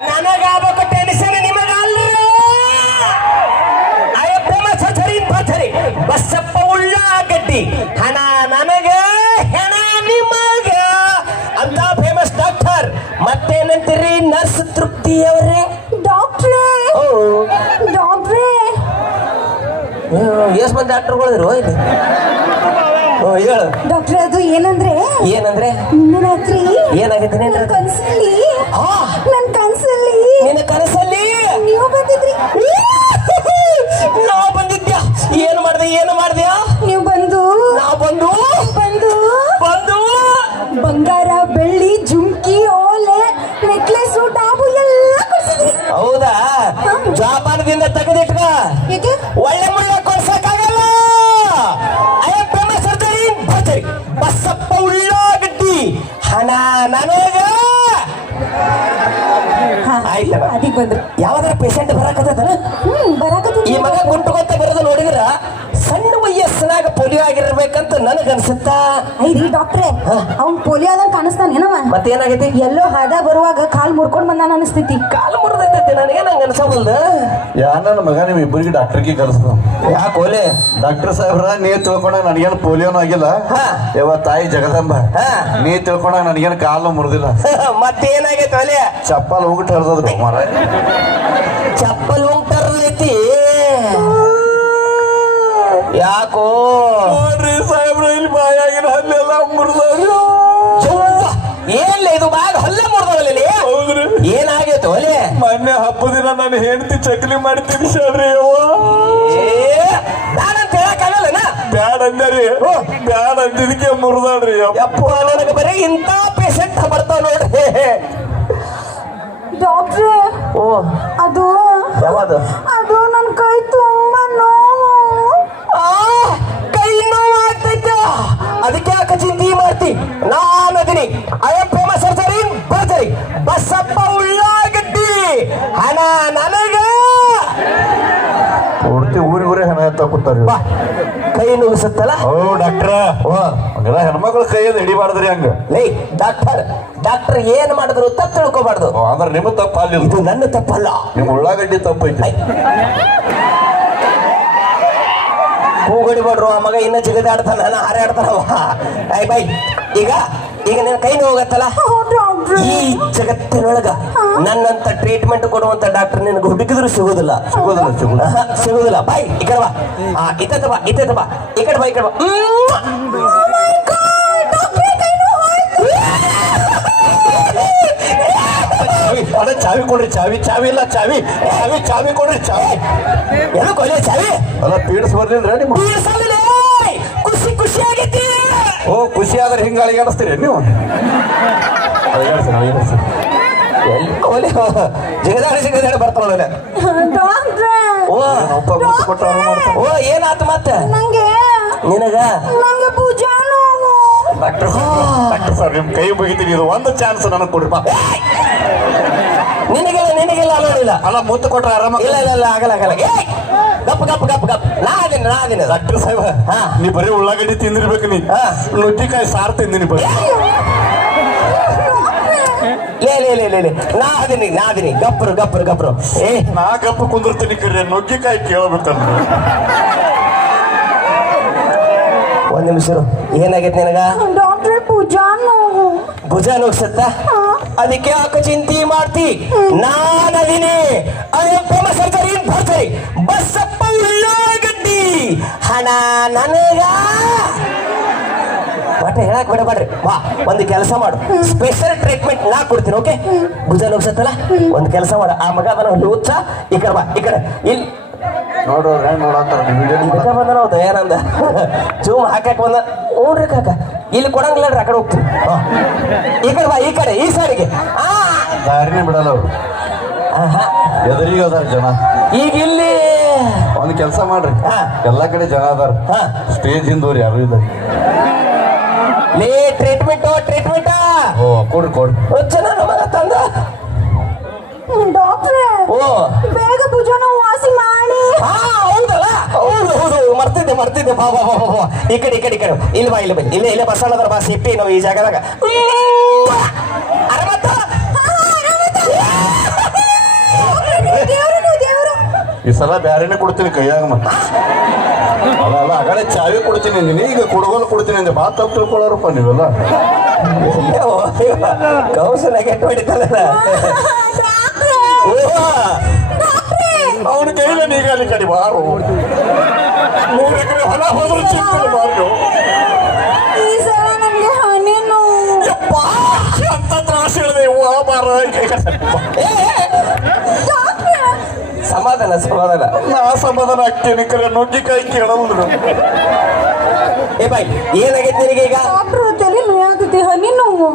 ನನಗಾಗಬೇಕು tension ನಿಮಗಲ್ಲ. Ayyappa ಸರಿ ಪಥರಿ ಬಸ್ಸಪ್ಪ ಉಳ್ಳಾಗಡ್ಡಿ. ಹಣ ನನಗ ಹೆಣ ನಿಮಗ ಅಂತ ಫೇಮಸ್ ಡಾಕ್ಟರ್ ಮತ್ತೇನಂತೀರಿ ನರ್ಸ್ ತೃಪ್ತಿ ಅವರೇ ಡಾಕ್ಟ್ರೇ? ಓ ಡಾಕ್ಟ್ರೇ? ಎಷ್ಟು ಮಂದಿ ಡಾಕ್ಟರ್ಗಳಿದ್ರು ಇಲ್ಲಿ? ಹೇಳು. ಡಾಕ್ಟ್ರೆ ಅದು ಏನಂದ್ರೆ ಏನಂದ್ರೆ? ನಿನ್ನೆ ರಾತ್ರಿ ನನ್ ಕನ್ಸಲ್ಲಿ ಆಯ್ತವ. ಅದಕ್ಕೆ ಬಂದ್ರು. ಯಾವ್ದಾರ ಪೇಷಂಟ್ ಬರಾಕತ್ತದ ಹ್ಮ್ ಬರಾಕತ್ತೀನಿ ಈ ಮಗ ಗುಂಟುಕೊಂತ ಬರೋದು ನೋಡಿದ್ರ ಸಣ್ಣ ವಯಸ್ಸಿನಾಗ ಪೋಲಿಯೋ ಆಗಿರ್ಬೇಕಂತ ನನಗನ್ಸುತ್ತಾ? ಐರಿ ಡಾಕ್ಟ್ರೆ ಅವ್ನ್ ಪೋಲಿಯೋ ಆದಂಗ್ ಕಾಣಿಸ್ತಾನ ಏನವ? ಮತ್ತೇನಾಗೈತಿ? ಎಲ್ಲೋ ಹಾದ ಬರುವಾಗ ಕಾಲ್ ಮುರ್ಕೊಂಡ್ ಬಂದಾನ ಅನಿಸ್ತೈತಿ. ಕಾಲು ಮುರಿದೈತೆ ನನಗೆ ನಂಗೆ ಅನ್ಸವಲ್ದ. ಯಾ ನನ್ನ ಮಗ ನಿಮ್ ಇಬ್ಬರಿಗೆ ಡಾಕ್ಟರ್ಗೆ ಕಲಿಸ್ದ ಯಾಕೆ ಓಲೆ ಡಾಕ್ಟರ್ ಸಾಹೇಬ್ರ ನೀ ತಿಳ್ಕೊಂಡಾಗ ನನಗೇನು ಪೋಲಿಯೋನು ಆಗಿಲ್ಲ. ಹಾ. ಯಾವ ತಾಯಿ ಜಗದಂಬ ಹಾ. ನೀ ತಿಳ್ಕೊಂಡಾಗ ನನಗೇನು ಕಾಲು ಮುರಿದಿಲ್ಲ. ಮತ್ತೇನಾಗೈತೆ ಓಲೆ ಚಪ್ಪಲ್ ಹೋಗ್ಬಿಟ್ಟು ಹರಿದ್ರು ಮರ ಚಪ್ಪಲ್ ಹೋಗ್ತಾರೈತಿ ಯಾಕೋ? ಬಾಯಾಗಿನ ಹಲ್ಲೆಲ್ಲ ಮುರಿದವ್ರು ಏನ್ಲ ಇದು ಬಾಗ ಹಲ್ಲೆ ಮುರಿದವಲ್ಲಿ ಹೌದ್ರಿ. ಏನಾಗೈತೆ ಓಲೆ ಮೊನ್ನೆ ಹಬ್ಬ ದಿನ ನನ್ನ ಹೆಂಡತಿ ಚಕ್ಲಿ ಮಾಡಿ ತಿನ್ಸಾಡ್ರಿ ಯವ್ವ. ನಾನಂತ ಹೇಳಕ್ಕಾಗಲ್ಲನ ಬ್ಯಾಡ್ ಅಂದ್ರಿ ಬ್ಯಾಡ ಅಂದಿದ್ದಕ್ಕೆ ಮುರಿದಾಡ್ರಿ ಯಪ್ಪ. ನನಗೆ ಬರೀ ಇಂಥ ಪೇಷಂಟ್ ಬರ್ತಾವ ನೋಡ್ರಿ. ಡಾಕ್ಟ್ರೆ ಓ. ಅದು ಯಾವುದು? ಬಾ. ಕೈ ನುಗ್ಸುತ್ತಲ್ಲ ಓ ಡಾಕ್ಟ್ರ. ಓ. ಹೆಣ್ಮಕ್ಳು ಕೈಯಲ್ಲಿ ಹಿಡಿಬಾರ್ದ್ರಿ ಹಂಗ. ಲೇ ಡಾಕ್ಟರ್ ಡಾಕ್ಟರ್ ಏನ್ ಮಾಡಿದ್ರು ತಪ್ಪು ತಿಳ್ಕೊಬಾರ್ದು. ಅಂದ್ರೆ ನಿಮ್ಮ ತಪ್ಪ ಅಲ್ಲಿ ಇದು ನನ್ನ ತಪ್ಪಲ್ಲ. ನಿಮ್ಮ ಉಳ್ಳಾಗಡ್ಡಿ ತಪ್ಪೈತಿ. ಕೂಗಡಿಬೇಡ್ರು ಆ ಮಗ ಇನ್ನ ಜಿಗದಾಡ್ತಾನ ಹಾರಾಡ್ತಾನವ ಐ ಬೈ. ಈಗ ಈಗ ನಿನ್ನ ಕೈ ನೋವಾಗತ್ತಲ್ಲ ಡಾಕ್ಟ್ರೆ ಈ ಜಗತ್ತಿನೊಳಗ ನನ್ನಂತ ಟ್ರೀಟ್ಮೆಂಟ್ ಕೊಡುವಂತ ಡಾಕ್ಟರ್ ನಿನಗೆ ಹುಡುಕಿದ್ರು ಸಿಗುದಿಲ್ಲ. ಸಿಗೋದಿಲ್ಲ ಸಿಗೋದಿಲ್ಲ. ಸಿಗುದಿಲ್ಲ. ಬಾಯ್ ಈ ಕಡೆ ಬಾ. ಆ ಇತ್ತ ಬಾ ಇತ್ತ ಬಾ. ಈ ಕಡೆ ಬಾ ಈ ಕಡೆ ಬಾ. ಚಾವಿ ಅದ ಚಾವಿ ಕೊಡ್ರಿ ಚಾವಿ ಚಾವಿ ಇಲ್ಲ ಚಾವಿ. ಚಾವಿ ಚಾವಿ ಕೊಡ್ರಿ ಚಾವಿ. ಎಲ್ಲ ಕೊಲೆ ಚಾವಿ. ಅಲ್ಲ ಪೀಡಿಸ್ ಬರ್ಲಿಲ್ಲ. ಖುಷಿ ಖುಷಿ ಆಗೈತಿ ಓ ಖುಷಿ ಆದ್ರೆ ಹಿಂಗೆ ಅಳಿಗಾಡಿಸ್ತೀರಿ ನೀವು ಜಿಗದಾಡಿ ಜಿಗದಾಡಿ ಬರ್ತಾವಲ್ಲ ಓ ಒಬ್ಬ ಮುತ್ತು ಕೊಟ್ಟು ಅವ್ರು ಮಾಡ್ತಾರೆ ಓ ಏನಾತು ಮತ್ತೆ? ನಂಗೆ ನಿನಗ? ನಂಗೆ ನೋವು. ಡಾಕ್ಟರ್ ಡಾಕ್ಟರ್ ಸರ್ ನಿಮ್ ಕೈ ಮುಗಿತೀನಿ. ಇದು ಒಂದು ಚಾನ್ಸ್ ನನಗೆ ಕೊಡ್ರಿ ಬಾ. ನಿನಗಿಲ್ಲ ನಿನಗಿಲ್ಲ ಅಲ್ಲ ಅಲ್ಲ ಮುತ್ತು ಕೊಟ್ರೆ ಆರಾಮ ಇಲ್ಲ ಇಲ್ಲ ಇಲ್ಲ ಆಗಲ್ಲ ಆಗಲ್ಲ. ಏಯ್! ಗಪ್ ಗಪ್ ಗಪ್ಪ ಗಪ್. ನಾ ಅದೀನಿ ನಾ ಅದೀನಿ. ಡಾಕ್ಟರ್ ಸಾಹೇಬ ಹಾ. ನೀ ಬರೀ ಉಳ್ಳಾಗಡ್ಡಿ ತಿಂದಿರ್ಬೇಕು ನೀ. ಹಾ. ನುಗ್ಗಿಕಾಯಿ ಸಾರು ತಿಂದಿನಿ ಬರೀ. ಲೇ ಲೇ ಲೇ ಲೇ ಲೇ. ನಾ ಅದೀನಿ ನಾ ಅದೀನಿ. ಗಪ್ರು ಗಪ್ರು ಗಪ್ರು. ಏ. ನಾ ಗಪ್ಪ ಕುಂದಿರ್ತೀನಿ ಕರೆ ನುಗ್ಗಿಕಾಯಿ ಕೇಳ್ಬೇಕಂದ್ರೆ ಒಂದ್ ನಿಮಿಷ. ಏನಾಗೈತೆ ನಿನಗ? ಡಾಕ್ಟ್ರೆ ಪೂಜಾ ನೋವು ಭುಜ ನುಗ್ಸತ್ತ? ಅದಕ್ಕೆ ಯಾಕೆ ಚಿಂತೆ ಮಾಡ್ತಿ. ನಾನು ಅದೀನಿ. ಅಯ್ಯಪ್ಪ ಸರ್ಜರಿ ಭರ್ಜರಿ ಬಸ್ಸಪ್ಪ ಉಳ್ಳಾಗಡ್ಡಿ. ಹಣ ನನಗ. ಬಟ್ ಹೇಳಕ್ ಬಿಡಬೇಡ್ರಿ. ವಾ ಒಂದು ಕೆಲಸ ಮಾಡು. ಸ್ಪೆಷಲ್ ಟ್ರೀಟ್ಮೆಂಟ್ ನಾ ಕೊಡ್ತೀನಿ ಓಕೆ ಭುಜ ಹೋಗ್ಸತ್ತಲ್ಲ ಒಂದು ಕೆಲಸ ಮಾಡು. ಆ ಮಗ ಅದನ್ನ ಹುಚ್ಚ. ಈ ಕಡೆ ಬಾ ಈ ಕಡೆ. ಇಲ್ಲಿ ನೋಡ್ರಿ ಹೆಂಗ್ ನೋಡತ್ತಾರ ನೀವು ವಿಡಿಯೋ ಬಂದ ದಯಾನಂದ ಜೂಮ್ ಹಾಕಕ್ ಬಂದ. ನೋಡ್ರಿ ಕಾಕ. ಇಲ್ಲಿ ಕೊಡಂಗಿಲ್ಲ ಆ ಕಡೆ ಹೋಗ್ತೀನಿ. ಹಾ. ಈ ಕಡೆ ಬಾ ಈ ಕಡೆ ಈ ಸಾರಿಗೆ ಆ. ದಾರಿನೇ ಬಿಡಲ್ಲ ಅವ್ರು. ಆಹಾ. ಎದುರಿಗೆ ಅದಾರ ಜನ. ಈಗ ಇಲ್ಲಿ ಒಂದು ಕೆಲಸ ಮಾಡ್ರಿ. ಎಲ್ಲ ಎಲ್ಲಾ ಕಡೆ ಜನ ಅದಾರ. ಹಾ. ಸ್ಟೇಜ್ ಹಿಂದೋರಿ ಯಾರು ಇದ್ದಾರೆ ಲೇ ಟ್ರೀಟ್ಮೆಂಟ್ ಟ್ರೀಟ್ಮೆಂಟ್ ಓ ಕೊಡ್ರಿ ಕೊಡ್ರಿ. ಚೆನ್ನಾಗ ಮಗ ತಂದ. ಡಾಕ್ಟ್ರೆ ಓ. ಬೇಗ ಭುಜಾ ನೋವು ವಾಸಿ ಮಾಡಿ ಹಾ ಹೌದಲ್ಲ? ಹೌದು ಹೌದು. ಮರ್ತಿದ್ದೆ ಮರ್ತಿದ್ದೆ. ಬಾ ಬಾ ಬಾ ಬಾ, ಬಾ. ಈ ಕಡೆ ಈ ಕಡೆ ಈ ಕಡೆ. ಇಲ್ಲಿ ಬಾ ಇಲ್ಲಿ ಬನ್ನಿ ಇಲ್ಲೇ ಇಲ್ಲೇ ಬಸಣ್ಣದ್ರ ಬಾ ಸಿಪ್ಪಿ ನಾವು ಈ ಜಾಗದಾಗ. ಈ ಸಲ ಬ್ಯಾರೇನೆ ಕೊಡ್ತೀನಿ ಕೈಯಾಗ ಮತ್ತೆ. ಅಲ್ಲ ಅಲ್ಲ ಆಗಲೇ ಚಾವಿ ಕೊಡ್ತೀನಿ ನಿನೀಗ. ಕುಡುಗೋಲು ಕೊಡ್ತೀನಿ ಅಂದೆ. ಬಾ ತಪ್ಪು ತಿಳ್ಕೊಳ್ಳೋರಪ್ಪ ನೀವೆಲ್ಲ. ಕೌಶಲ ಕೆಟ್ಟ ಹೊಡಿತಲ್ಲ ಅವನ ಕೈಲ ನೀಗಲಿ ಕಡಿ ಬಾರು ಮೂರು ಎಕರೆ ಹೊಲ ಹೋದ್ರೆ ಚಿಂತನೆ ಬಾರು ಈ ಸಲ ನಮಗೆ ಹನಿ ಯಪ್ಪ ಅಂತ ತ್ರಾಸ ಹೇಳಿದೆ ಹೂವ ಬಾರ ಸಮಾಧಾನ ಸಮಾಧಾನ. ನಾ ಸಮಾಧಾನ ಆಗ್ತೇನೆ ಕರೆ ನುಗ್ಗಿಕಾಯಿ ಕೇಳಲ್ರು. ಏ ಬಾಯ್ ಏನಾಗೈತಿ ನಿನಗೆ ಈಗ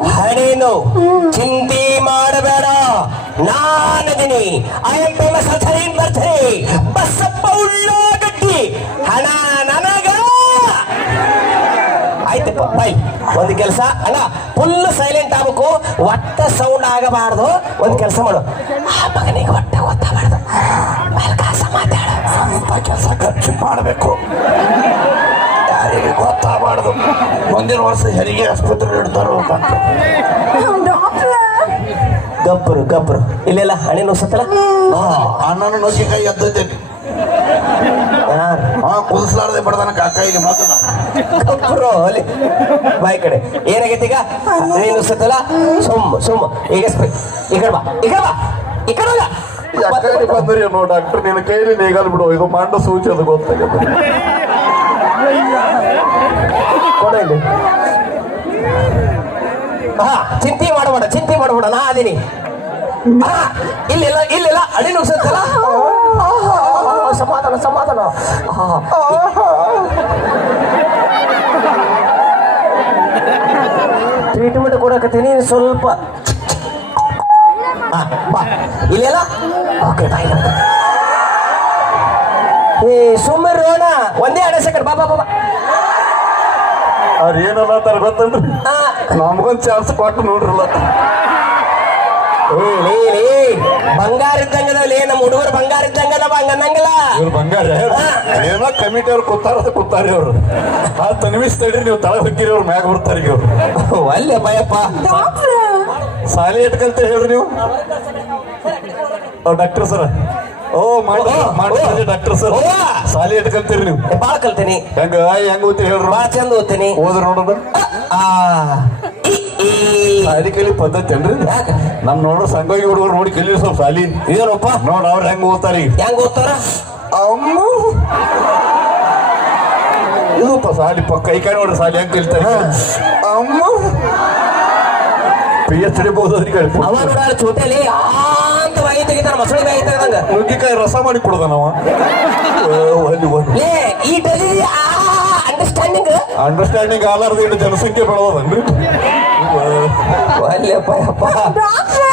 ಹಣೇನು ಚಿಂತೆ ಮಾಡಬೇಡ. ನಾನದಿನಿ ಐ ಎಂ ಬರ್ತೀನಿ. ಬಸ್ಸಪ್ಪ ಉಳ್ಳಾಗಡ್ಡಿ. ಹಣ ನನಗ. ಆಯ್ತಪ್ಪ, ಬೈ. ಒಂದು ಕೆಲಸ, ಅಣ್ಣ ಫುಲ್ ಸೈಲೆಂಟ್ ಆಗ್ಬೇಕು. ಒಟ್ಟ ಸೌಂಡ್ ಆಗಬಾರ್ದು. ಒಂದು ಕೆಲಸ ಮಾಡು. ಆ ಮಗನಿಗೆ ಒಟ್ಟ ಗೊತ್ತಾಗಬಾರ್ದು. ಮಾತಾಡ. ಅಂತ ಕೆಲಸ ಖರ್ಚು ಮಾಡಬೇಕು. ಯಾರಿಗೆ ಗೊತ್ತಾಗಬಾರ್ದು ಮುಂದಿನ ವರ್ಷ ಹೆರಿಗೆ ಆಸ್ಪತ್ರೆ ಇಡ್ತಾರೋ ಅಂತ ಗಬ್ಬರು ಗಬ್ಬರು. ಇಲ್ಲೆಲ್ಲ ಹಣೆ ನೋಸತ್ತಲ್ಲ ಅಣ್ಣನ ನುಗ್ಗಿಕಾಯಿ ಕೈ ಯಾರು? ಹಾ ಕುದಿಸ್ಲಾರ್ದೆ ಬಡದನ ಕಾಕ ಇಲ್ಲಿ ಮಾತನ ಕಪ್ಪರು ಅಲ್ಲಿ ಬಾಯಿ ಕಡೆ. ಏನಾಗೈತಿ ಈಗ? ನೀನು ಸತ್ತಲ್ಲ? ಸುಮ್ ಸುಮ್. ಈಗ ಸ್ಪೆ- ಈ ಕಡೆ ಬಾ ಈ ಕಡೆ ಬಾ. ಈ ಕಡೆ ಬಂದ್ರಿ ನೋ ಡಾಕ್ಟರ್ ನಿನ್ನ ಕೈಲಿ ನೀಗಲ್ ಬಿಡು. ಇದು ಮಾಂಡ ಸೂಚಿ ಅದು ಗೊತ್ತಾಗತ್ತೆ. ಕೊಡು ಹಾ ಚಿಂತೆ ಮಾಡಬೇಡ ಚಿಂತೆ ಮಾಡಬೇಡ, ನಾ ಅದೀನಿ. ಹಾ ಇಲ್ಲೆಲ್ಲ ಇಲ್ಲೆಲ್ಲ ಅಡಿ ನುಗ್ಸತ್ತಲ್ಲ? ಸಮಾಧಾನ ಸಮಾಧಾನ. ಹಾ ಟ್ರೀಟ್ಮೆಂಟ್ ಕೊಡಕತ್ತೀನಿ, ಸ್ವಲ್ಪ. ಬಾ. ಇಲ್ಲೆಲ್ಲ? Okay, bye. ಏ ಸುಮ್ಮನೆ ರೋಣ ಒಂದೇ ಅಡ ಸೆಕೆಂಡ್ ಬಾ ಬಾ ಬಾ. ಅವ್ರ ಏನಲ್ಲ ತರ ಗೊತ್ತನ್ರಿ? ನಮ್ಗೊಂದ್ ಚಾನ್ಸ್ ಕೊಟ್ಟು ನೋಡ್ರಲ್ಲ. ಬಂಗಾರ ಇದ್ದಂಗದವೇ ನಮ್ಮ ಹುಡುಗರು ಬಂಗಾರ ಇದ್ದಂಗದವ ಹಂಗನ್ನಂಗಿಲ್ಲ ಇವ್ರು ಬಂಗಾರ? ಏನೋ ಕಮಿಟಿ ಅವ್ರು ಕೂತಾರ ಕೂತಾರಿ ಅವ್ರು. ಆ ತಡ್ರಿ ನೀವು ತಳ ಹೊಕ್ಕಿರಿ ಅವ್ರು ಮ್ಯಾಗ ಬರ್ತಾರ ಇವ್ರು ಅಲ್ಲೇ ಭಯಪ್ಪ ಸಾಲಿ ಇಟ್ಕಂತ ಹೇಳ್ರಿ ನೀವು? Doctor sir. ಓ ಮಾಡಿ ಮಾಡಿ ಡಾಕ್ಟರ್ ಸರ್. ಸಾಲಿ ಎಟ್ಕಂತೀರಿ ನೀವು? ಬಾಳ ಕಲ್ತೀನಿ. ಹೆಂಗ? ಹೆಂಗ ಓದ್ತೀರಿ ಹೇಳ್ರಿ. ಬಾಳ ಚಂದ ಓದ್ತೀನಿ. ಓದ್ರ ನೋಡೋದು ಆ. ಸಾಲಿ ಕಲಿ ಪದ್ಧತಿ ನಮ್ಮ ನಮ್ ನೋಡ್ರ ಸಂಗೋಗಿ ಹುಡುಗರು ನೋಡಿ ಕಲಿ ಸ್ವಲ್ಪ ಸಾಲಿ ಏನಪ್ಪ ನೋಡ ಅವ್ರ ಹೆಂಗ್ ಓದ್ತಾರಿ? ಹೆಂಗ್ ಓದ್ತಾರ? ಅಮ್ಮ. ಇದಪ್ಪ ಸಾಲಿ ಪಕ್ಕ ಕೈ ಕೈ ನೋಡ್ರಿ ಸಾಲಿ ಹೆಂಗ್ ಕಲಿತಾರೆ? ಅಮ್ಮ. ಪಿ ಎಚ್ ಡಿ ಬೋದ್ರಿ ಕೇಳಿ. ನೋಡ ಚೋಟಲಿ ಅಂತ ಬಾಯಿ ತೆಗಿತಾರ ಮಸಳಿ ಬಾಯಿ ತೆಗ್ದಂಗ ನುಗ್ಗಿಕಾಯಿ ರಸ ಮಾಡಿ ಕೊಡದ ನಾವು? ಅಲ್ಲಿ ಒಂದು ಲೇ ಈ ಡಲಿ ಅಂಡರ್ಸ್ಟ್ಯಾಂಡಿಂಗ್ ಅಂಡರ್ಸ್ಟ್ಯಾಂಡಿಂಗ್ ಆಲಾರ್ದ ಇನ್ನು ಜನಸಂಖ್ಯೆ ಬೆಳವದನ್ರಿ? ಒಲ್ಲೆ ಭಯಪ್ಪ ಡಾಕ್ಟ್ರ!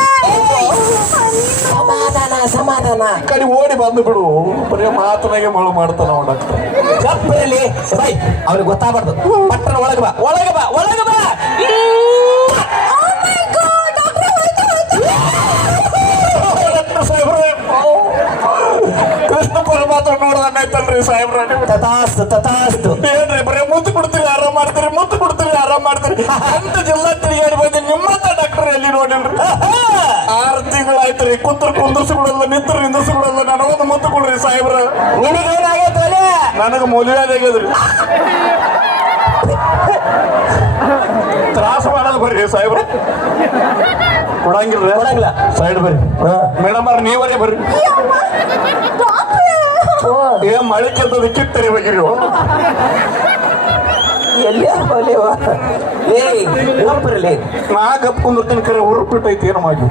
ಸಮಾಧಾನ ಸಮಾಧಾನ. ಕಡೆ ಓಡಿ ಬಂದು ಬಿಡು. ಬರೀ ಮಾತನಾಗೆ ಮಳು ಮಾಡ್ತಾನ ಅವ ಡಾಕ್ಟರ್. ಕಪ್ಪರಲ್ಲಿ ಬೈ ಅವ್ನಿಗೆ ಗೊತ್ತಾಗ್ಬಾರ್ದು. ಪಟ್ಟಣ ಒಳಗೆ ಬಾ ಒಳಗೆ ಬಾ ಒಳಗೆ ಬಾ. ಡಾಕ್ಟರ್ ಸಾಹೇಬ್ರೆ ಕೃಷ್ಣ ಪರಮಾತ್ಮ ನೋಡ್ದಂಗಾಯ್ತಲ್ರಿ ಸಾಹೇಬ್ರ ನೀವು ತಥಾಸ್ತು ತಥಾಸ್ತು ಏನ್ರಿ ಬರೀ ಮುತ್ತು ಕೊಡ್ತೀರಿ ಆರಾಮ್ ಮಾಡ್ತೀರಿ ಮುತ್ತು ಕೊಡ್ತೀರಿ ಆರಾಮ್ ಮಾಡ್ತೀರಿ ಅಂತ ಜಿಲ್ಲಾ ತಿರುಗಾಡಿ ಬಂದಿ ನಿಮ್ಮಂತ ಡಾಕ್ಟರ್ ಎಲ್ಲಿ ನೋಡಿಲ್ರಿ ಆರು ತಿಂಗಳಾಯ್ತ್ರಿ ಕುಂತ್ರ ಕುಂದರ್ಸ್ಕೊಡಲ್ಲ ನಿಂತ್ರ ನಿಂದ್ರಸ್ಕೊಡಲ್ಲ ನನಗೊಂದು ಮುತ್ತು ಕೊಡ್ರಿ ಸಾಹೇಬ್ರ ನಿನಗೇನಾಗೈತೆ ಒಲೆ ನನಗೆ ಮೌಲ್ಯ ಆಗ್ಯದ್ರಿ ತ್ರಾಸ ಬರ್ರಿ ಸಾಹೇಬ್ರ. ಕೊಡಂಗಿಲ್ರಿ. ಕೊಡಂಗಿಲ್ಲ. ಸೈಡ್ ಬರ್ರಿ. ಮೇಡಮ್ ಅವ್ರ ನೀವರೇ ಬರ್ರಿ ಏ ಮಳೆ ಕೆತ್ತದ ಕಿತ್ತರಿ ಬಗ್ಗೆ ಎಲ್ಲಿ ಏ ಏಯ್ ಕಪ್ಪರಲ್ಲಿ ನಾ ಗಪ್ ಕುಂದಿರ್ತೀನಿ ಕರೆ ಉರುಪಿಟ್ಟೈತಿ ಏನು ಮಾಡಿ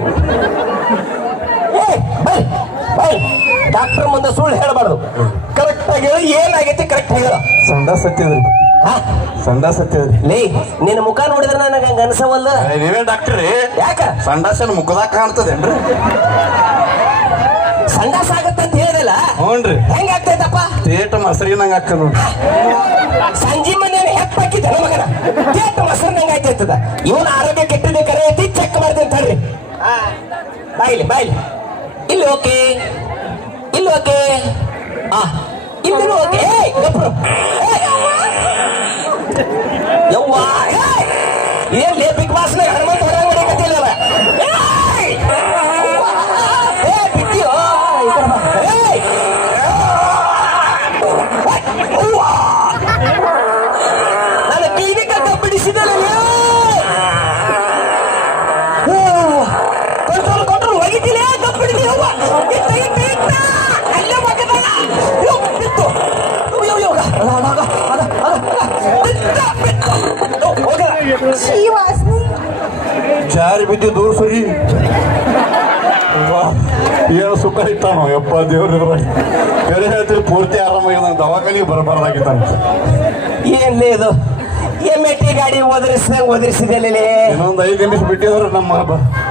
ಏ ಬೈ ಬೈ. ಡಾಕ್ಟರ್ ಮುಂದೆ ಸುಳ್ಳು ಹೇಳಬಾರ್ದು. ಕರೆಕ್ಟ್ ಆಗಿ ಹೇಳಿ ಏನಾಗೈತಿ ಕರೆಕ್ಟ್ ಹೇಳ. ಸಂಡ ಸತ್ಯದ್ರಿ ಸಂಡ ಸತ್ಯದ್ರಿ ಲೇ ನಿನ್ನ ಮುಖ ನೋಡಿದ್ರೆ ನನಗೆ ಹಂಗ ಅನ್ಸವಲ್ಲ ನೀವೇ ಡಾಕ್ಟ್ರಿ ಯಾಕ? ಸಂಡಾಸನ ಮುಖದಾಗ ಕಾಣ್ತದೇನ್ರಿ? ಸಂಡಾಸ ಆಗತ್ತೆ ಅಂತ ಹೇಳಿದಲ್ಲ? ಹ್ಞೂನ್ರಿ ಹೆಂಗ ಆಗ್ತೈತಪ್ಪ? ತೇಟ ಮಸರಿನಂಗ ಹಾಕ ನೋಡ್ರಿ. ಸಂಜೆ ಮನೆ ಹೆಪ್ಪಾಕಿದ್ದ ನಮಗನ ತೇಟ ಮೊಸರು ನಂಗೆ ಆಯ್ತದ ಇವನ ಆರೋಗ್ಯ ಕೆಟ್ಟಿದೆ ಕರೆ ಐತಿ ಚೆಕ್ ಮಾಡ್ತೀನಿ ಅಂತ ಹೇಳ್ರಿ. ಬಾಯಿಲಿ ಬಾಯಿಲಿ. ಇಲ್ಲಿ ಓಕೆ ಇಲ್ಲಿ ಓಕೆ ಆ ಇಲ್ಲಿ ಓಕೆ ಏಯ್ ಗಪ್ರು. ಏಯ್. ಬಿದ್ದು ದೂರ ಸರಿ. ಏನು ಸುಖ ಇತ್ತಾನು ಯಪ್ಪ ದೇವ್ರ. ಬೇರೆ ಹೇಳ್ತೀರಿ ಪೂರ್ತಿ ಆರಾಮಾಗಿ ನಂಗೆ ದವಾಖಾನಿಗೆ ಬರಬಾರ್ದಾಗಿತ್ತಾನೆ ಏನ್ಲೇ ಇದು? ಎಮ್ಮೆಟ್ಟಿ ಗಾಡಿ ಒದರಿಸಿದಂಗ ಒದರಿಸಿದಲ್ಲಿ ಇನ್ನೊಂದು ಐದು ನಿಮಿಷ ಬಿಟ್ಟಿದ್ರು ನಮ್ಮ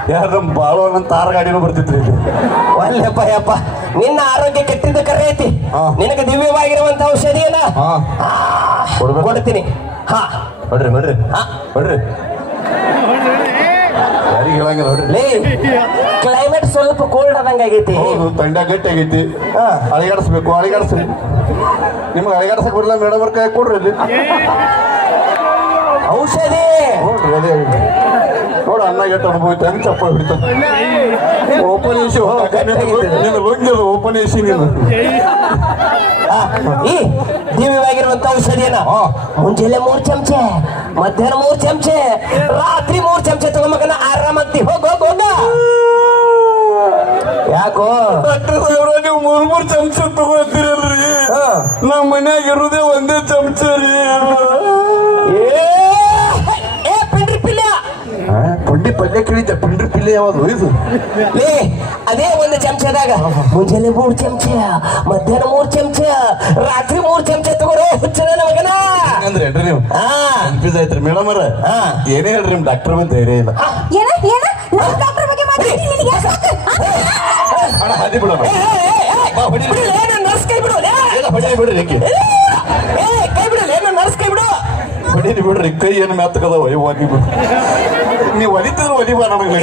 ಯಾರು ನಮ್ಮ ಬಾಳು ನನ್ನ ತಾರ ಗಾಡಿನೂ ಬರ್ತಿತ್ರಿ ಇಲ್ಲಿ. ಒಳ್ಳೆಪ್ಪ ಯಪ್ಪ. ನಿನ್ನ ಆರೋಗ್ಯ ಕೆಟ್ಟಿದ್ದ ಕರೆ ಐತಿ. ನಿನಗೆ ದಿವ್ಯವಾಗಿರುವಂತ ಔಷಧಿಯನ್ನ? ಕೊಡ್ತೀನಿ. ಹಾ. ಹೊಡ್ರಿ ಹೊಡ್ರಿ ಹಾ. ಹೊಡ್ರಿ ಯಾರಿಗೆ ಹೇಳಂಗಿಲ್ಲ ಹೊಡ್ರಿ ಲೇ ಕ್ಲೈಮೇಟ್ ಸ್ವಲ್ಪ ಕೋಲ್ಡ್ ಆದಂಗ ಆಗೈತಿ. ಹೌದು ತಂಡ ಗಟ್ಟಿ ಆಗೈತಿ. ಅಳಿಗಾಡಿಸ್ಬೇಕು ಅಳಿಗಾಡಿಸ್ರಿ. ನಿಮ್ಗೆ ಅಳಿಗಾಡ್ಸಕ್ ಬರಲ್ಲ ಮೇಡಮ್ ಅವ್ರ ಕೈ ಕೊಡ್ರಿ ಇಲ್ಲಿ ಔಷಧಿ! ನೋಡ್ರಿ ಅದೇ ನೋಡು ಅನ್ನ ಗೆಟ್ಟ ಅನುಭವ ಐತೆ ಹೆಂಗ್ ಚಪ್ಪ ಹಿಡಿತ? ಓಪನ್ ಎಸಿ ನಿನ್ನ ಲುಂಗಿ ಅದು ಓಪನ್ ಎಸಿ ನೀನು. ಈ ದಿವ್ಯವಾಗಿರುವಂತ ಔಷಧಿಯನ್ನ. ಮುಂಜಾನೆ ಮೂರ್ ಚಮಚೆ. ಮಧ್ಯಾಹ್ನ ಮೂರ್ ಚಮಚೆ ರಾತ್ರಿ ಮೂರ್ ಚಮಚೆ ತಗೊಂಬಕನ ಆರಾಮಾಗ್ತಿ ಹೋಗ ಹೋಗ ಹೋಗ. ಯಾಕೋ? ನೀವು ಮೂರ್ ಮೂರ್ ಚಮಚ ತಗೋತೀರಲ್ರಿ. ನಮ್ಮ ಮನ್ಯಾಗ ಇರುದೇ ಒಂದೇ ಚಮಚ ರೀ. ಪಲ್ಯ ಕೇಳಿದ್ದೆ ಪಿಂಡ್ರಿ ಪಿಲ್ಲೆ ಯಾವುದು ಇದು? ಲೇ ಅದೇ ಒಂದು ಚಮಚದಾಗ. ಮುಂಜಾನೆ ಮೂರು ಚಮಚ ಮಧ್ಯಾಹ್ನ ಮೂರು ಚಮಚ ರಾತ್ರಿ ಮೂರು ಚಮಚ ತಗೋರೋ ಹುಚ್ಚನ ಮಗನ ಅಂದ್ರೆ ಹೇಳ್ರಿ ನೀವು. ಹಾ. ಕನ್ಫ್ಯೂಸ್ ಆಯ್ತ್ರಿ ಮೇಡಮ್ ಅವ್ರ. ಹಾ. ಏನೇ ಹೇಳ್ರಿ ನಿಮ್ ಡಾಕ್ಟರ್ ಬಂದ್ ಧೈರ್ಯ ಇಲ್ಲ. ಏನ ಏನ? ನಮ್ ಡಾಕ್ಟರ್ ಬಗ್ಗೆ ಮಾತಾಡ್ತೀನಿ ನಿನಗೆ ಯಾಕ್ ಅಣ್ಣ ಹಾದಿ ಬಿಡೋಣ ಏ, ಏ, ಏ, ಏ, ಬಾ, ಹೊಡಿ. ನರ್ಸ್ ಕೈ ಬಿಡು ಹೊಡಿ ಬಿಡ್ರಿ ಏ, ಕೈ ಬಿಡು ಲೇ, ನರ್ಸ್ ಕೈ ಬಿಡು. ಬಿಡ್ರಿ ಕೈ ಏನು ಮೆತ್ತಗದವ ಅಯ್ಯೋ ಬಿಡು. ನೀವು ಒಲಿತಿದ್ರು ಒಲಿಬಾ ನನಗೆ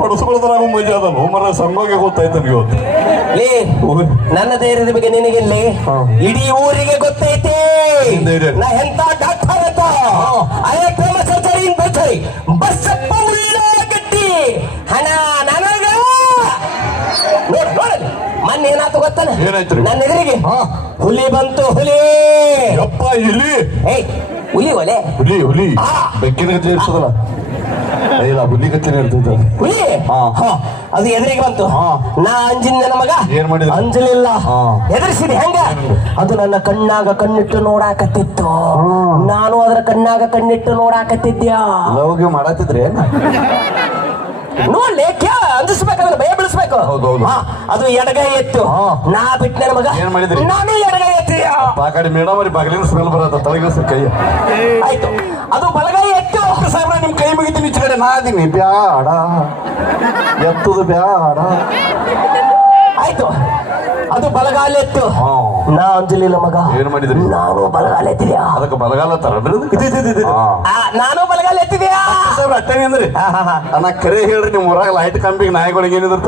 ಹೊಡಿಸ್ಕೊಳ್ತಾರ ಮಜಾ ಅದಲ್ಲ ಮರ ಸಂಗೋಗೆ ಗೊತ್ತಾಯ್ತು ಇವತ್ತು ಲೇ ನನ್ನ ಧೈರ್ಯದ ಬಗ್ಗೆ ನಿನಗಿಲ್ಲಿ. ಇಡೀ ಊರಿಗೆ ಗೊತ್ತೈತೆ? ನಾ ಎಂತ ಡಾಕ್ಟರ್ ಅಂತ? ಅಯ್ಯ ಪ್ರೇಮ ಸರ್ಜರಿ ಬರ್ತಾರೆ. ಬಸ್ಸಪ್ಪ ಉಳ್ಳಾಗಟ್ಟಿ ಹಣ ನನಗ. ನೋಡ್ ನೋಡಲಿ ಮೊನ್ನೆ ಏನಾಯ್ತು ಏನಾಯ್ತ್ರಿ? ನನ್ನ ಎದುರಿಗೆ ಹುಲಿ ಬಂತು ಹುಲಿ. ಯಪ್ಪ ಇಲ್ಲಿ ಏಯ್ ಹುಲಿ ಒಲೆ? ಹುಲಿ ಹುಲಿ. ಬೆಕ್ಕಿನ ಗತಿ ಇರ್ತದಲ್ಲ? ಇಲ್ಲ ಹುಲಿ ಗತಿನ ಇರ್ತದ ಹುಲಿ? ಹಾ. ಹಾ, ಅದು ಎದುರಿಗೆ ಬಂತು. ಹಾ. ನಾ ಅಂಜಿನ ನನ್ನ ಮಗ. ಏನ್ ಮಾಡಿದ ಅಂಜಲಿಲ್ಲ ಹಾ. ಎದುರಿಸಿದೆ ಹೆಂಗ? ಅದು ನನ್ನ ಕಣ್ಣಾಗ ಕಣ್ಣಿಟ್ಟು ನೋಡಾಕತ್ತಿತ್ತು. ನಾನು ಅದರ ಕಣ್ಣಾಗ ಕಣ್ಣಿಟ್ಟು ನೋಡಾಕತ್ತಿದ್ಯಾ? ಲವ್ಗೆ ಮಾಡತ್ತಿದ್ರಿ ನೋಡ್ಲಿ ಕೇಳ ಅಂಜಿಸ್ಬೇಕಂದ್ರೆ ಭಯ ಬೀಳಿಸ್ಬೇಕು. ಹೌದು, ಹೌದು. ಹಾ, ಅದು ಎಡಗೈ ಎತ್ತು. ಹಾ. ನಾ ಬಿಟ್ಟು ನನ್ನ ಮಗ. ಏನ್ ಮಾಡಿದ್ರಿ? ನಾನು ಎಡಗೈ ಪಾಕಡಿ ಮೇಡಮ್ ಅವ್ರಿ ಬಾಗಿಲಿನ ಸ್ಮೆಲ್ ಬರತ್ತ ತಳಗಿನ ಕೈ. ಆಯ್ತು. ಅದು ಬಲಗೈ ಎತ್ತು ಸಾಹೇಬ್ರ ನಿಮ್ ಕೈ ಮುಗಿತೀನಿ ಈಚೆ ಕಡೆ ನಾ ಅದೀನಿ ಬ್ಯಾಡ. ಎತ್ತದ ಬ್ಯಾಡ. ಆಯ್ತು. ಅದು ಬಲಗಾಲ ಎತ್ತು. ನಾ ಅಂಜಲಿಲ್ಲ ಮಗ. ಏನ್ ಮಾಡಿದ್ರಿ? ನಾನು ಬಲಗಾಲ ಎತ್ತಿದ್ಯಾ? ಅದಕ್ಕೆ ಬಲಗಾಲ ಹಾ. ನಾನು ಬಲಗಾಲ ಎತ್ತಿದ್ಯಾ? ಸಾಹೇಬ್ರ ಅಟ್ಟೆ ಅಂದ್ರಿ. ನಾ ಕರೆ ಹೇಳ್ರಿ ನಿಮ್ ಊರಾಗ ಲೈಟ್ ಕಂಬಿಗೆ ನಾಯಿಗಳಿಗೆ ಏನಿದಿರ್ತ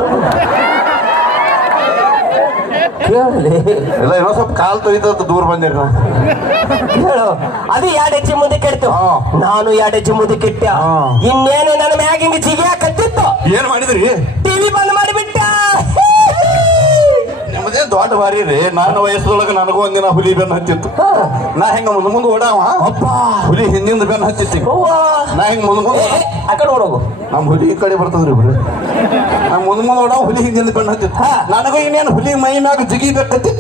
ಕೇಳಲಿ ಇಲ್ಲ ಏನೋ ಸ್ವಲ್ಪ ಕಾಲ್ ತೊಯ್ತ ದೂರ ಬಂದಿರ. ಹೇಳು. ಅದು ಎರಡು ಹೆಜ್ಜೆ ಮುಂದೆ ಕೆಡ್ತು ನಾನು ಎರಡು ಹೆಜ್ಜೆ ಮುಂದೆ ಕೆಟ್ಟ. ಇನ್ನೇನು ನನ್ನ ಮ್ಯಾಗಿ ಜಿಗಿ ಹಾಕತ್ತಿತ್ತು? ಏನ್ ಮಾಡಿದ್ರಿ? ಟಿವಿ ಬಂದ್ ಮಾಡಿಬಿಟ್ಟ. ನಿಮ್ಮದೇ ದೊಡ್ಡ ಬಾರಿ ರೀ. ನನ್ನ ವಯಸ್ಸದೊಳಗೆ ನನಗೂ ಒಂದಿನ ಹುಲಿ ಬೆನ್ನ ಹತ್ತಿತ್ತು ನಾ ಹೆಂಗ ಮುಂದ್ ಮುಂದೆ ಓಡಾವ? ಅಪ್ಪ. ಹುಲಿ ಹಿಂದಿಂದ ಬೆನ್ನ ಹತ್ತಿತ್ತು. ನಾ ಹೆಂಗ ಮುಂದ್ ಮುಂದೆ ಆ ಕಡೆ ಓಡೋಗು. ನಮ್ಮ ಹುಲಿ ಈ ಕಡೆ ಬರ್ತದ್ರಿ ಬಿಡ್ರಿ. ನಾ ಮುಂದ್ ಮುಂದೆ ಹುಲಿ ಹಿಂದಿಂದ ಬೆನ್ನ ಹಾ. ನನಗೂ ಇನ್ನೇನು ಹುಲಿ ಮೈ ಮ್ಯಾಗ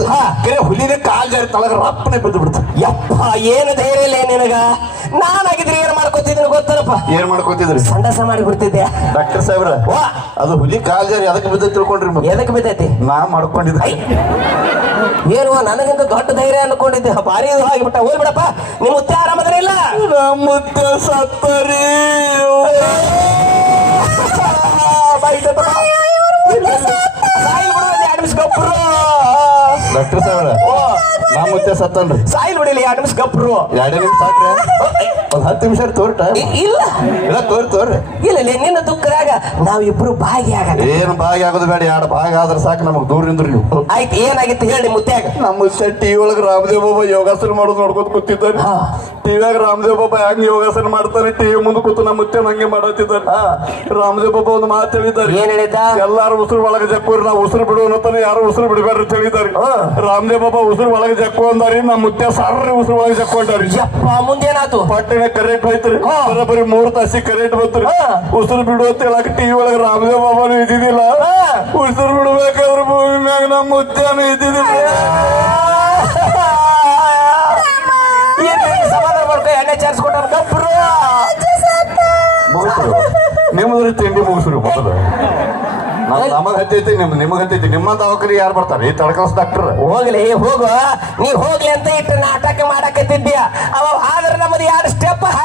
ಹಾ. ಕರೆ ಹುಲಿನೇ ಕಾಲ್ ಜಾರಿ ತಳಗ ರಪ್ಪನೆ ಬಿದ್ದು ಬಿಡ್ತು. ಯಪ್ಪ ಏನು ಧೈರ್ಯ ಇಲ್ಲ ನಿನಗ? ನಾನಾಗಿದ್ರೆ ಏನ್ ಮಾಡ್ಕೊತಿದ್ದೀನಿ ಗೊತ್ತಲ್ಲಪ್ಪ ಏನ್ ಮಾಡ್ಕೋತಿದ್ರಿ? ಸಂಡಸ ಮಾಡಿ ಬಿಡ್ತಿದ್ದೆ. ಡಾಕ್ಟರ್ ಸಾಹೇಬ್ರ ವಾ. ಅದು ಹುಲಿ ಕಾಲ್ ಜಾರಿ ಅದಕ್ಕೆ ಬಿದ್ದ ತಿಳ್ಕೊಂಡ್ರಿ ಮತ್ತೆ. ಎದಕ್ ಬಿದ್ದೈತಿ? ನಾ ಮಾಡ್ಕೊಂಡಿದ್ದೆ. ಏನು ನನಗಿಂತ ದೊಡ್ಡ ಧೈರ್ಯ ಅನ್ಕೊಂಡಿದ್ದೆ. ಭಾರಿ ಇದು ಆಗಿಬಿಟ್ಟ. ಹೋಗ್ಬಿಡಪ್ಪ ನಿಮ್ಮ ಮುತ್ತೆ ಆರಾಮದನಿಲ್ಲ? ಮುತ್ತ ಸತ್ತರಿ. ಡಾಕ್ಟರ್ ಸಾಹೇಬ್ರ ನಾ ಮುತ್ತೆ ಸತ್ತನ್ರಿ. ಸಾಯಿಲ್ ಬಿಡಿಲ್ಲ ಎರಡು ನಿಮಿಷ ಗಪ್ರು. ಎರಡೇ ನಿಮಿಷ ಸಾಕ್ರಿ? ಒಂದ್ ಹತ್ತು ನಿಮಿಷ ತೋರ್ಟ ಇಲ್ಲ. ಇಲ್ಲ ತೋರಿ ತೋರಿ ಇಲ್ಲ ಇಲ್ಲ, ನಾವಿಬ್ರು ಭಾಗಿಯಾಗ ಏನ್ ಭಾಗಿ ಆಗೋದು ಬೇಡ ಎರಡು ಭಾಗ ಆದ್ರೆ ಸಾಕು ನಮಗ್ ದೂರ ನಿಂದ್ರಿ ನೀವು. ಆಯ್ತು ಏನಾಗಿತ್ತು ಹೇಳಿ ಮುತ್ಯಾಗ ನಮ್ಮ ಟಿವಿ ಒಳಗೆ ರಾಮದೇವ್ ಬಾಬಾ ಯೋಗಾಸನ ಮಾಡೋದು ನೋಡ್ಕೊತ ಕೂತಿದ್ದಾರೆ ಹಾ. ಟಿವಿಯಾಗ ರಾಮದೇವ್ ಬಾಬಾ ಹೆಂಗ್ ಯೋಗಾಸನ ಮಾಡ್ತಾನೆ ಟಿವಿ ಮುಂದೆ ಕೂತು ನಮ್ಮ ಮುತ್ತೆ ಹಂಗೆ ಮಾಡತ್ತಿದ್ದಾರೆ ರಾಮದೇವ್ ಬಾಬಾ ಒಂದು ಮಾತು ಹೇಳಿದ್ದಾರೆ. ಏನ್ ಹೇಳಿದ್ದ? ಎಲ್ಲಾರು ಉಸಿರು ಒಳಗೆ ಜಕ್ಕೋರಿ ನಾವು ಉಸಿರು ಬಿಡು ಅನ್ನತಾನೆ ಯಾರು ಉಸಿರು ಬಿಡಬೇಡ್ರಿ ಅಂತ ಹೇಳಿದ್ದಾರೆ. ರಾಮದೇವ್ ಬಾಬಾ ಉಸಿರು ಒಳಗೆ ಜಕ್ಕು ಅಂದಾರಿ ನಮ್ಮ ಮುತ್ತೆ ಸಾರ್ರಿ ಉಸಿರು ಒಳಗೆ ಜಕ್ಕು ಯಪ್ಪ ಮುಂದೇನಾತು? ಪಟ್ಟಣ ಕರೆಂಟ್ ಹೋಯ್ತ್ರಿ ಹಾ. ಬರೀ ಮೂರ್ ತಾಸಿ ಕರೆಂಟ್ ಬಂತ್ರಿ. ಹಾ. ಉಸಿರು ಬಿಡು ಅಂತ ಹೇಳಕ್ ಟಿವಿ ಒಳಗೆ ರಾಮದೇವ್ ಬಾಬಾನು ಇದ್ದಿದ್ದಿಲ್ಲ. ಉಸಿರು ಬಿಡ್ಬೇಕಾದ್ರೆ ಭೂಮಿ ಮ್ಯಾಗ ನಮ್ಮ ಮುತ್ಯಾನು ಇದ್ದಿದ್ದಿಲ್ಲ. ಸಮಾಧಾನ ಮಾಡ್ಕೊ ಎಣ್ಣೆ ಚಾರ್ಸ್ಕೊಟ್ಟ ಗಪ್ರು ಮುಗಿತು ಮೊದಲು ನಮಗ್ ಹತ್ತೈತಿ ನಿಮ್ ನಿಮಗ್ ಹತ್ತೈತಿ ನಿಮ್ಮ ದವಾಖಾನೆ ಯಾರು ಬರ್ತಾರೆ? ಈ ತಡಕಲ್ಸ್ ಡಾಕ್ಟರ್ ಹೋಗ್ಲಿ ಹೋಗು ನೀ ಹೋಗ್ಲಿ ಅಂತ ಇಟ್ಟು ನಾಟಕ ಮಾಡಕತ್ತಿದ್ಯಾ? ಅವ ಆದ್ರೆ ನಮ್ಮದು ಎರಡು ಸ್ಟೆಪ್ ಹಾಕಿ